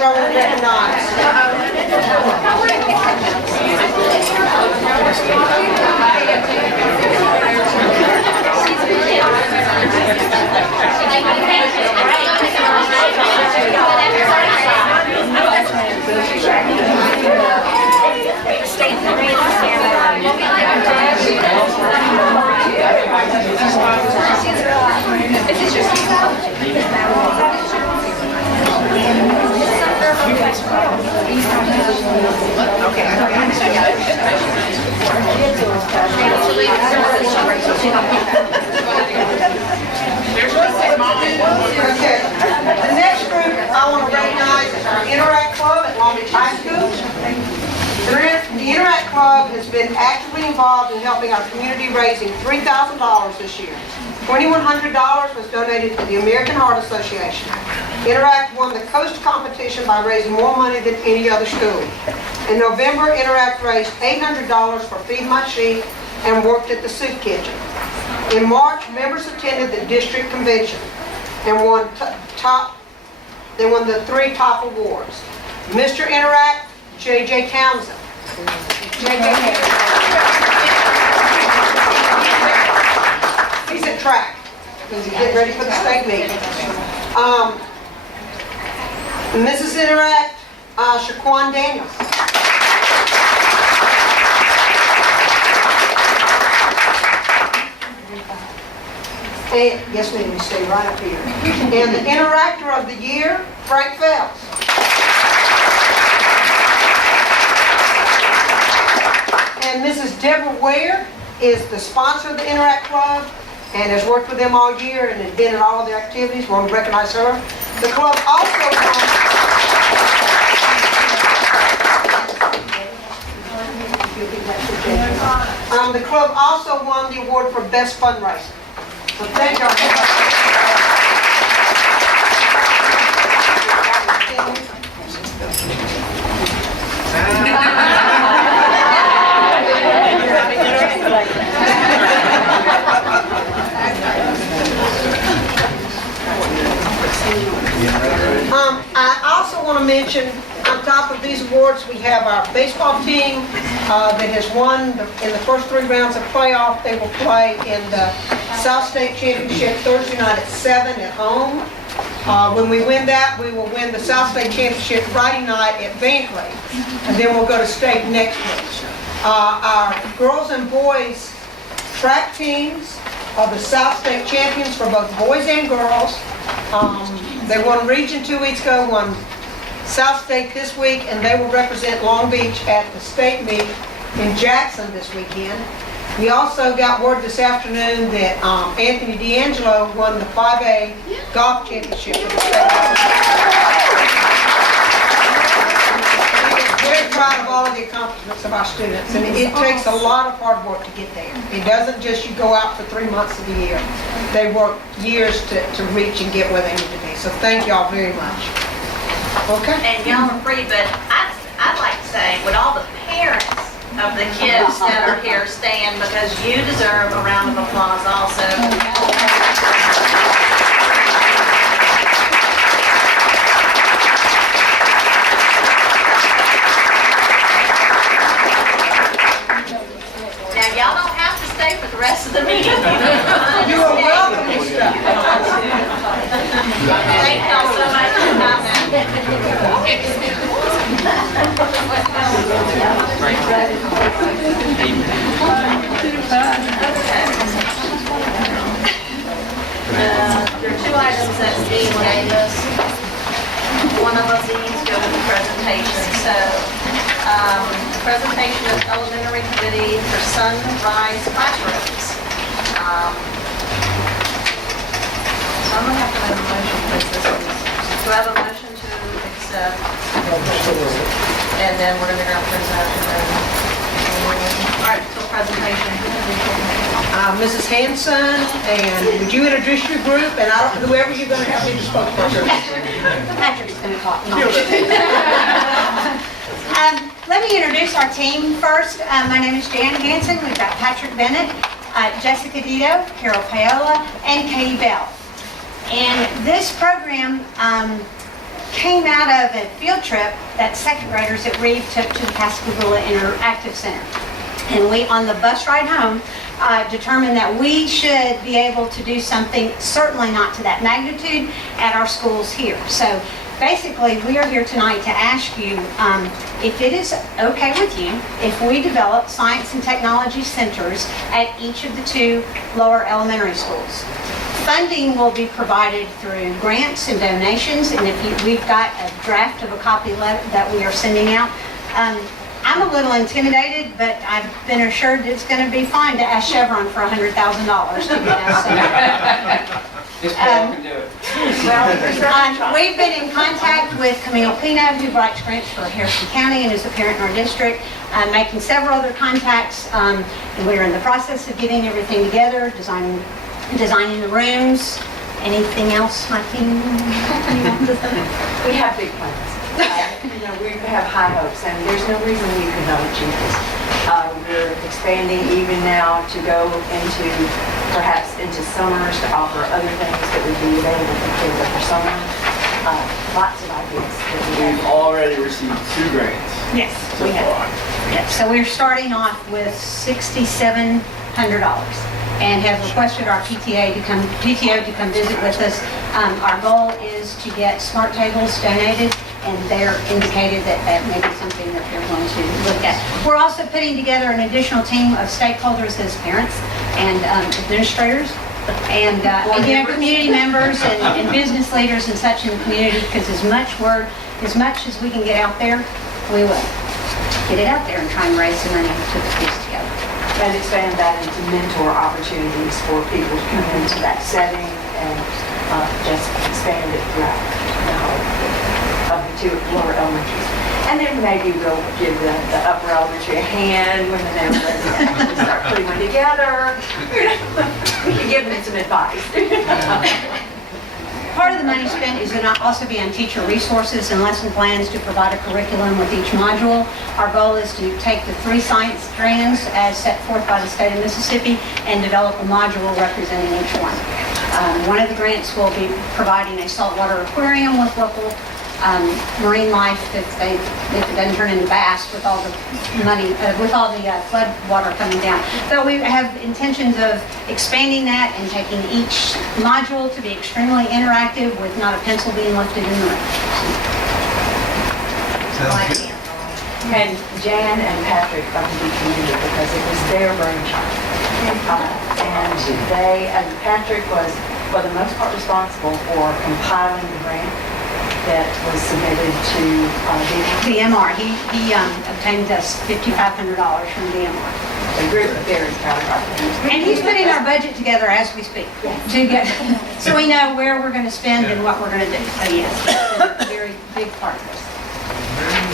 that I want to recognize. Okay. The next group I want to recognize is our Interact Club at Long Beach High School. The Interact Club has been actively involved in helping our community, raising $3,000 this year. $2,100 was donated to the American Heart Association. Interact won the Coast competition by raising more money than any other school. In November, Interact raised $800 for Feed My Sheep and worked at the soup kitchen. In March, members attended the district convention and won the 3 top awards. Mr. Interact, J.J. Townsend. He's at track because he's getting ready for the state meeting. Mrs. Interact, Shaquan Daniels. And, yes ma'am, you stay right up here. And the Interactor of the Year, Frank Phelps. And Mrs. Deborah Ware is the sponsor of the Interact Club and has worked with them all year and has been at all of their activities. We want to recognize her. The club also won, the club also won the award for Best Fundraiser. So thank y'all. I also want to mention, on top of these awards, we have our baseball team that has won in the first 3 rounds of playoff. They will play in the South State Championship Thursday night at 7 at home. When we win that, we will win the South State Championship Friday night at Bankley, and then we'll go to state next week. Our girls and boys track teams are the South State champions for both boys and girls. They won Region 2 weeks ago, won South State this week, and they will represent Long Beach at the state meet in Jackson this weekend. We also got word this afternoon that Anthony D'Angelo won the 5A golf championship for the state. We're very proud of all of the accomplishments of our students, and it takes a lot of hard work to get there. It doesn't just you go out for 3 months of the year. They work years to reach and get where they need to be. So thank y'all very much. Okay. And y'all are free, but I'd like to say, would all the parents of the kids that are here stand, because you deserve a round of applause also. Now y'all don't have to stay for the rest of the meeting. You are welcome to stay. Thank y'all so much for coming. There are 2 items that Steve gave us. One of us needs to go to the presentation. So, presentation of elementary committee for Sunrise Classrooms. So I'm going to have to make a motion for this. Do I have a motion to accept? And then we're going to go present. All right, so presentation. Mrs. Hanson, and would you introduce your group, and whoever you're going to have be the spokesperson. Patrick's going to talk. Let me introduce our team first. My name is Jan Hanson. We've got Patrick Bennett, Jessica Dito, Carol Paola, and Katie Bell. And this program came out of a field trip that second graders at Reeve took to the Pascagoula Interactive Center. And we, on the bus ride home, determined that we should be able to do something, certainly not to that magnitude, at our schools here. So basically, we are here tonight to ask you if it is okay with you if we develop science and technology centers at each of the 2 lower elementary schools. Funding will be provided through grants and donations, and we've got a draft of a copy letter that we are sending out. I'm a little intimidated, but I've been assured it's going to be fine to ask Chevron for $100,000 to get us in. This Paul can do it. Well, we've been in contact with Camille Pino, who writes grants for Harrison County and is a parent in our district, making several other contacts, and we're in the process of getting everything together, designing the rooms. Anything else, my team? We have big plans. We have high hopes, and there's no reason we could not achieve this. We're expanding even now to go into, perhaps into summers to offer other things that would be available for kids after summer. Lots of ideas that we have. We've already received 2 grants Yes, so we have. far. Yep, so we're starting off with $6,700 and have requested our PTO to come visit with us. Our goal is to get smart tables donated, and they're indicated that that may be something that they're going to look at. We're also putting together an additional team of stakeholders as parents and administrators and community members and business leaders and such in the community, because as much as we can get out there, we will get it out there and try and raise some money to put these together. And expand that into mentor opportunities for people to come into that setting and just expand it throughout the whole of the 2 lower elementaries. And then maybe we'll give the upper elementary a hand when they're ready to start putting one together. We can give them some advice. Part of the money spent is going to also be on teacher resources and lesson plans to provide a curriculum with each module. Our goal is to take the 3 science strands as set forth by the state of Mississippi and develop a module representing each one. One of the grants will be providing a saltwater aquarium with local marine life if it doesn't turn into bass with all the money, with all the flood water coming down. So we have intentions of expanding that and taking each module to be extremely interactive with not a pencil being lifted in the room. And Jan and Patrick are to be commended because it was their brainchild. And Patrick was, for the most part, responsible for compiling the grant that was submitted to DMR. He obtained us $5,500 from DMR. the group. Very proud of our parents. And he's putting our budget together as we speak to get, so we know where we're going to spend and what we're going to do. So yes, it's a very big part of this.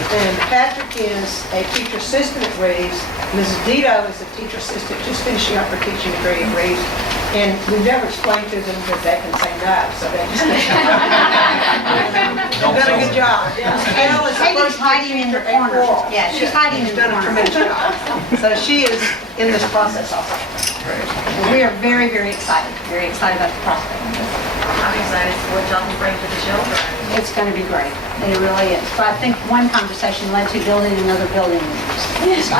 And Patrick is a teacher assistant at Reeves. Mrs. Dito is a teacher assistant, just finishing up her teaching degree at Reeves. And we've never explained to them that they can say no, so they just... They've done a good job. Gail is the Katie's first hiding in the teacher at corner. Coral. Yeah, she's hiding in She's the done a corner. tremendous job. So she is in this process also. We are very, very excited about the prospect. I'm excited for what y'all can bring to the children. It's going to be great. It really is. But I think one conversation led to building another building. But we Yes, I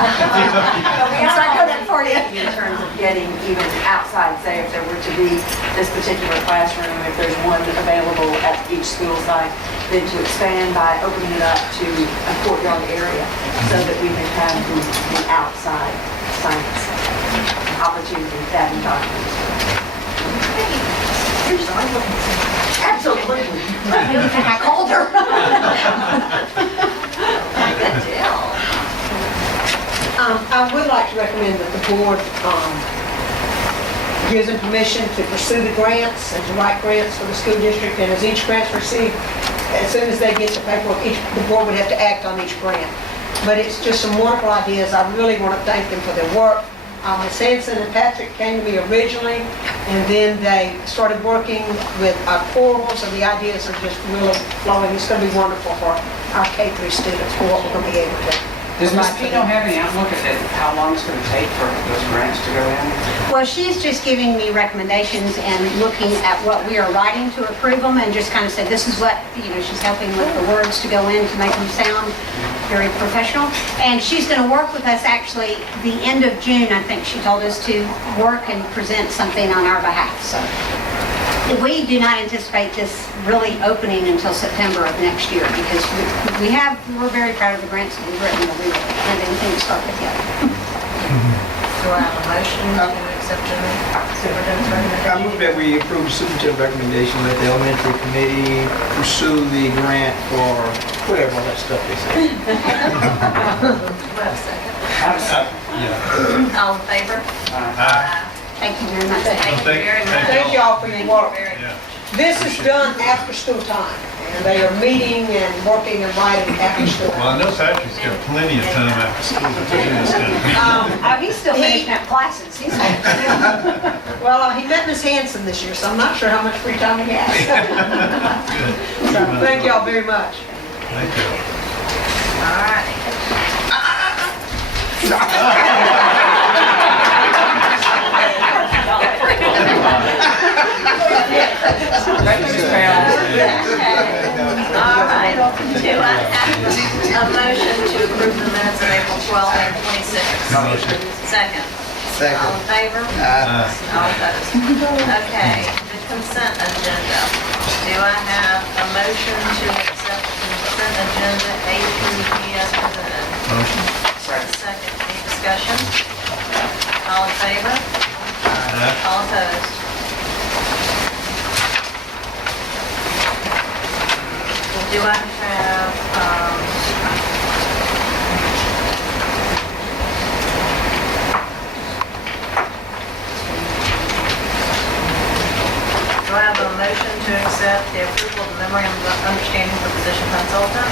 know that for you. in terms of getting even outside, say if there were to be this particular classroom, if there's one available at each school site, then to expand by opening it up to a courtyard area so that we can have the outside science opportunity that we talked about. Absolutely. Maybe if I called her. Good deal. I would like to recommend that the board gives them permission to pursue the grants and to write grants for the school district. And as each grant's received, as soon as they get the paperwork, the board would have to act on each grant. But it's just some wonderful ideas. I really want to thank them for their work. Ms. Sampson and Patrick came to me originally, and then they started working with Coral, so the ideas are just really flowing. It's going to be wonderful for our K-3 students for what we're going to be able to Does Ms. Pino have any outlook at how long it's going to take for those grants to go in? Well, she's just giving me recommendations and looking at what we are writing to approve them and just kind of said, this is what, she's helping with the words to go in to make them sound very professional. And she's going to work with us actually the end of June, I think she told us, to work and present something on our behalf. So we do not anticipate this really opening until September of next year because we're very proud of the grants that we've written, but we don't have anything to start with yet. Do I have a motion to accept the superintendent's recommendation? I move that we approve the superintendent's recommendation, let the elementary committee pursue the grant for whatever all that stuff they say. Do I have a second? All in favor? Thank you very much. Thank you very much. Thank y'all for your work. Very much. This is done after school time, and they are meeting and working and writing after school. Well, I know Patrick's got plenty of time after school to do this stuff. Oh, he's still finishing up classes. He's Well, he met Miss Hanson this year, so I'm not sure how much free time he has. Good. So, thank y'all very much. Thank you. All right. All right. Do I have a motion to approve the minutes of April 12th and 26th? Motion. Second. All in favor? All opposed? Okay, the consent agenda. Do I have a motion to accept the consent agenda A through G as presented? Motion. Second, any discussion? All in favor? All opposed? Do I have, do I have a motion to accept the approval of the memorandum of understanding for position consultant?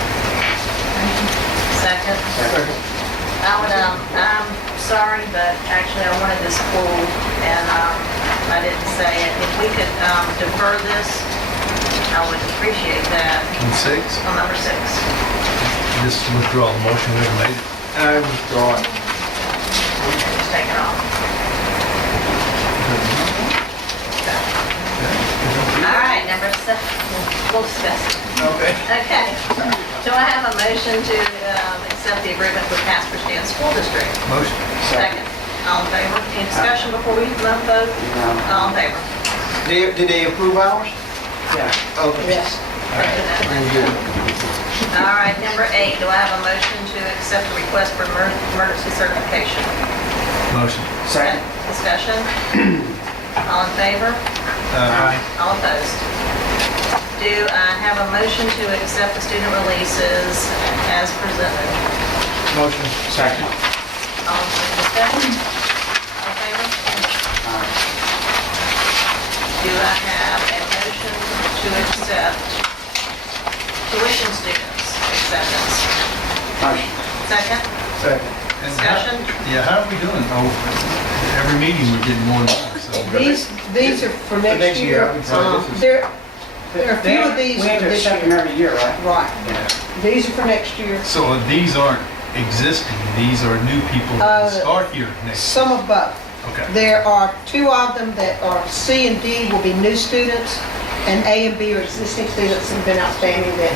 Second? I'm sorry, but actually I wanted this pulled and I didn't say it. If we could defer this, I would appreciate that. And 6, On number 6. just withdraw the motion we made. I withdraw it. Just take it off. All right, number 7. We'll discuss it. Okay. Okay. Do I have a motion to accept the agreement with Casper Stand School District? Motion. Second. All in favor? Any discussion before we vote? All in favor? Did they approve ours? Yeah. Okay. Yes. Very good. All right, number 8. Do I have a motion to accept the request for emergency certification? Motion. Second. Discussion? All in favor? All opposed? Do I have a motion to accept the student releases as presented? Motion. Second. All in discussion? All in favor? Do I have a motion to accept tuition students acceptance? Motion. Second? Second. Discussion? Yeah, how are we doing? Oh, every meeting we're getting more and more, so. These are for next year. I would say this is- There are a few of these We for have to this accept them year. every year, right? Right. Yeah. These are for next year. So these aren't existing, these are new people that start here next. Some of both. Okay. There are 2 of them that are C and D will be new students, and A and B are existing students that have been outstanding that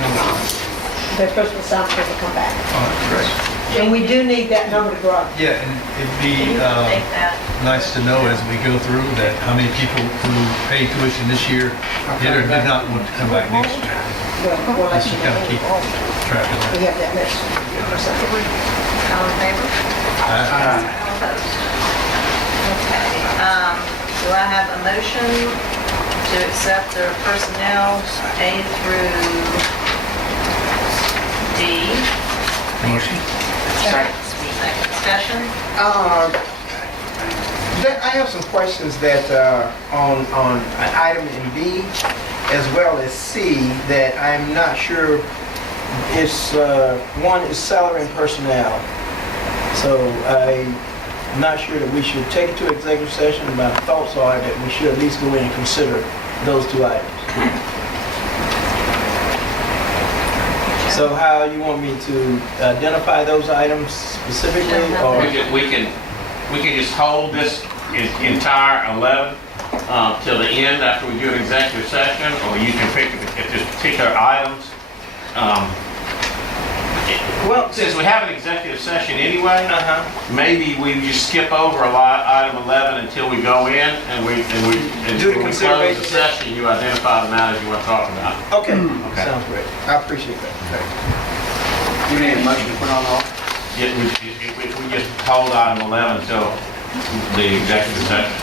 they're supposed to sign before they come back. All right, great. And we do need that number to grow. Yeah, and it'd Can be you take that? nice to know as we go through that how many people who pay tuition this year did or did not want to come back next year. We'll let Just you to kind of keep know. track of We that. have that next week. All in favor? All opposed? Okay. Do I have a motion to accept the personnel A through D? Motion. Second. Second discussion? I have some questions that on an item in B as well as C that I'm not sure. It's one is salary and personnel. So I'm not sure that we should take it to executive session. My thoughts are that we should at least go in and consider those 2 items. So how you want me to identify those items specifically, or? We can just hold this entire 11 till the end after we do an executive session, or you can pick if there's particular items. Well, since we have an executive session anyway, maybe we just skip over item 11 until we go in and Do the when we close consideration. the session, you identify the matters you want to talk about. Okay, Okay. sounds great. I appreciate that. Okay. You need a motion to put on hold? If we just hold item 11 until the executive session.